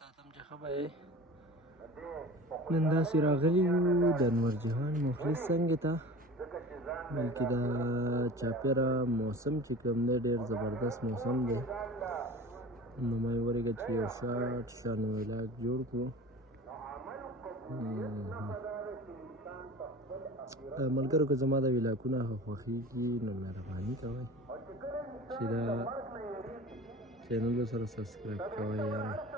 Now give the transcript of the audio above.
ساتم چې ښه به یې نن داسې راغلي وو د انور جهان مخلص څنګه ته بلکې د چاپېره موسم چې کوم دی ډېر زبردست موسم دی نو ما یې ورېږه چې یو شارټ شانو ولاګ جوړ کړو ملګرو که زما د ولاګونه خوښېږي نو مهرباني کوئ چې دا چینل سره سبسکرایب کوئ یاره